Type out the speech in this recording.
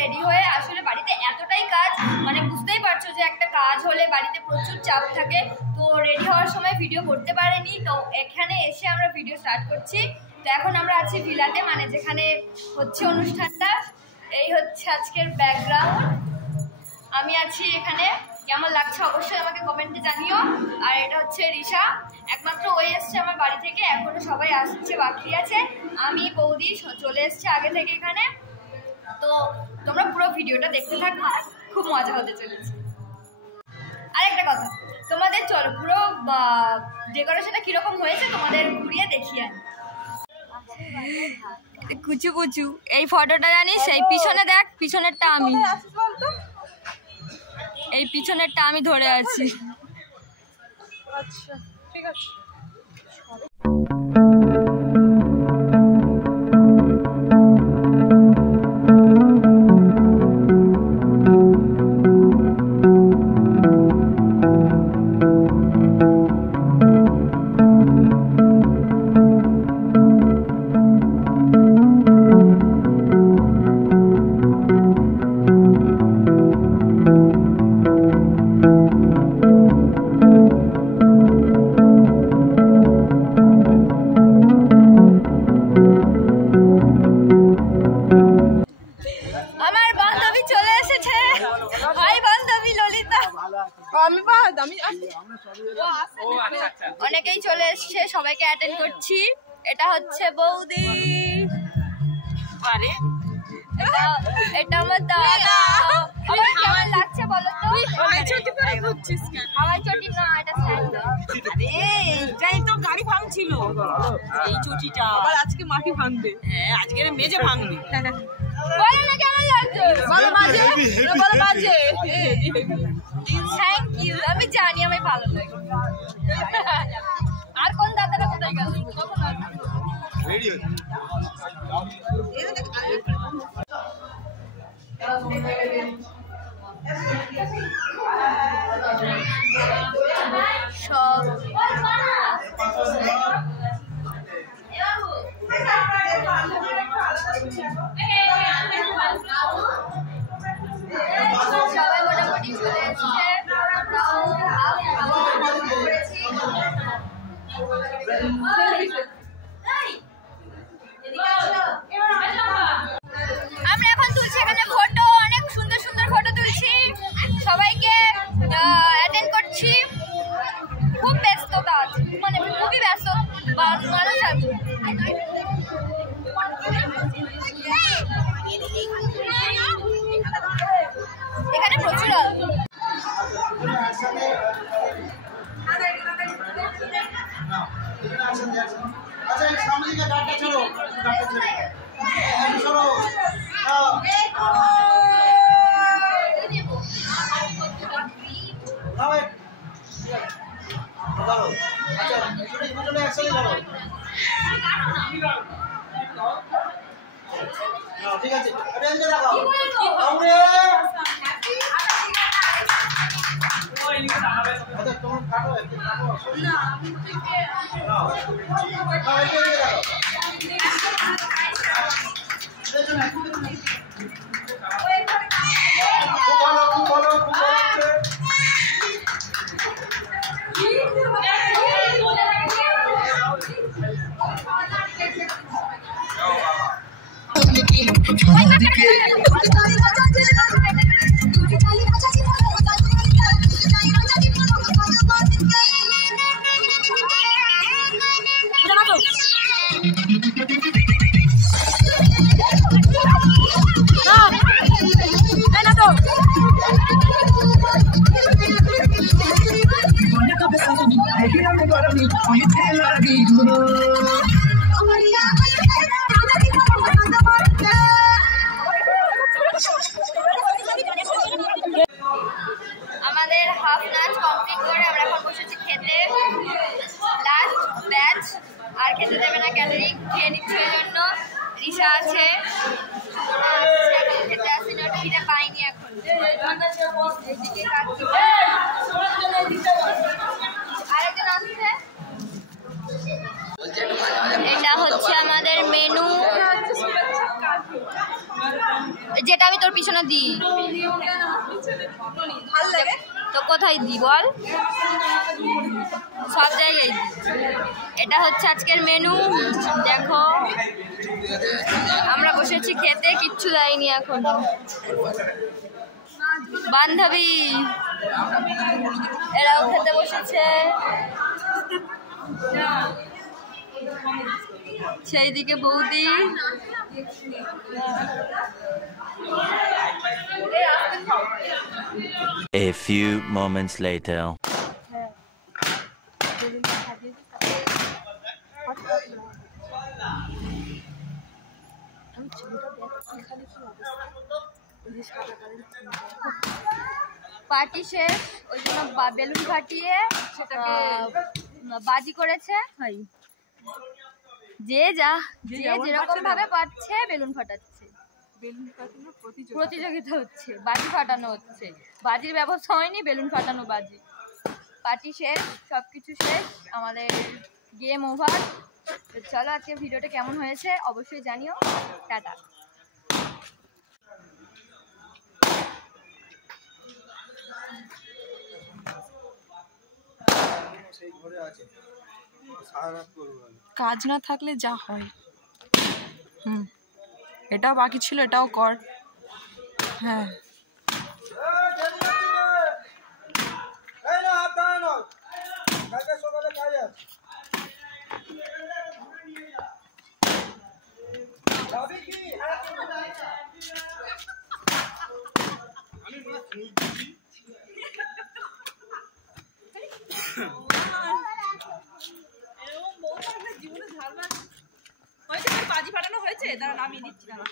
Ready হয়ে। আসলে বাড়িতে এতটাই কাজ, মানে বুঝতেই পারছো যে একটা কাজ হলে বাড়িতে প্রচুর চাপ থাকে, তো রেডি হওয়ার সময় ভিডিও করতে পারিনি। তো এখানে এসে আমরা ভিডিও স্টার্ট করছি। তো এখন আমরা আছি ভিলাতে, মানে যেখানে হচ্ছে অনুষ্ঠানটা। এই হচ্ছে আজকের ব্যাকগ্রাউন্ড। আমি আছি এখানে, কেমন লাগছে অবশ্যই আমাকে কমেন্টে জানিও। আর এটা হচ্ছে রিশা, একমাত্র ওই এসছে আমার বাড়ি থেকে, এখনো সবাই আসছে বাকি আছে। আমি বৌদি চলে এসছে আগে থেকে এখানে। তো তোমরা পুরো ভিডিওটা দেখতে থাকো, খুব মজা হতে চলেছে। আরেকটা কথা, তোমাদের চলো পুরো ডেকোরেশনটা কিরকম হয়েছে তোমাদের ঘুরিয়ে দেখিয়ে আনি। কুচু কুচু এই ফটোটা জানিস, এই পিছনে দেখ, পিছনেরটা আমি, এই পিছনেরটা আমি ধরে আছি। আচ্ছা ঠিক আছে। অনেকেই চলে এসছে, সবাইকে অ্যাটেন্ড করছি। এটা হচ্ছে বৌদি, এটা আমার দাদা। কেমন লাগছে বলো তো? হাওয়াই চটি না, এটা স্যান্ডেল। এইটাই তো গাড়ি ভাঙছিল, এই চটিটা আবার আজকে মাটি ভাঙবে। হ্যাঁ, আজকের মেজে ভাঙবে। বলো না কেমন লাগছে? বলো মাঝে, বলো মাঝে। থ্যাংক ইউ, আমি জানি আমি ভালো লাগে। আর কোন দাদারা কোথায় গেল? সব সবাই মোটামুটি চলে এসছে। আমরা এখন তুলছি এখানে ফটো, অনেক সুন্দর সুন্দর ফটো তুলছি, সবাইকে অ্যাটেন্ড করছি। খুব ব্যস্ততা আছে, মানে খুবই ব্যস্ত মানুষ আছে এখানে প্রচুর। अच्छा सामने का गाड़ी चलो चलो अच्छा चलो एक्शन करो ठीक है रेंज लगाओ हमरे अच्छा तुम काटो ना আমাদের হাফ নাচ কমপ্লিট করে আমরা এখন বসেছি খেতে। লাস্ট ব্যাচ, আর খেতে দেবে না, ক্যাটারিং খেয়ে নিচ্ছে ওই জন্য। রিশা আছে, খেতে আসি না, খিদে পাইনি এখন। আরেকজন আসছে। এটা হচ্ছে আমাদের মেনু, যেটা আমি তোর পিছনে দিই ভাল লাগে তো কোথায় দিই বল সব জায়গায় দিই এটা হচ্ছে আজকের মেনু দেখো আমরা বসেছি খেতে কিচ্ছু দেয়নি এখনো বান্ধবী এরাও খেতে বসেছে সেই দিকে বৌদি A few moments later. Party শেষ ওই জন্য বেলুন ফাটিয়ে সেটাকে বাজি করেছে হয় যে যেরকম ভাবে পাচ্ছে বেলুন ফাটাচ্ছে প্রতিযোগিতা হচ্ছে বাজি ফাটানো হচ্ছে বাজির ব্যবস্থা হয়নি বেলুন ফাটানো বাজি পার্টি শেষ সবকিছু শেষ আমাদের গেম ওভার চলো আজকে ভিডিওটা কেমন হয়েছে অবশ্যই জানিও টাটা কাজ না থাকলে যা হয় এটাও বাকি ছিল এটাও কর হ্যাঁ বাজি ফাটানো হয়েছে দাঁড়া নামিয়ে দিচ্ছি দাঁড়া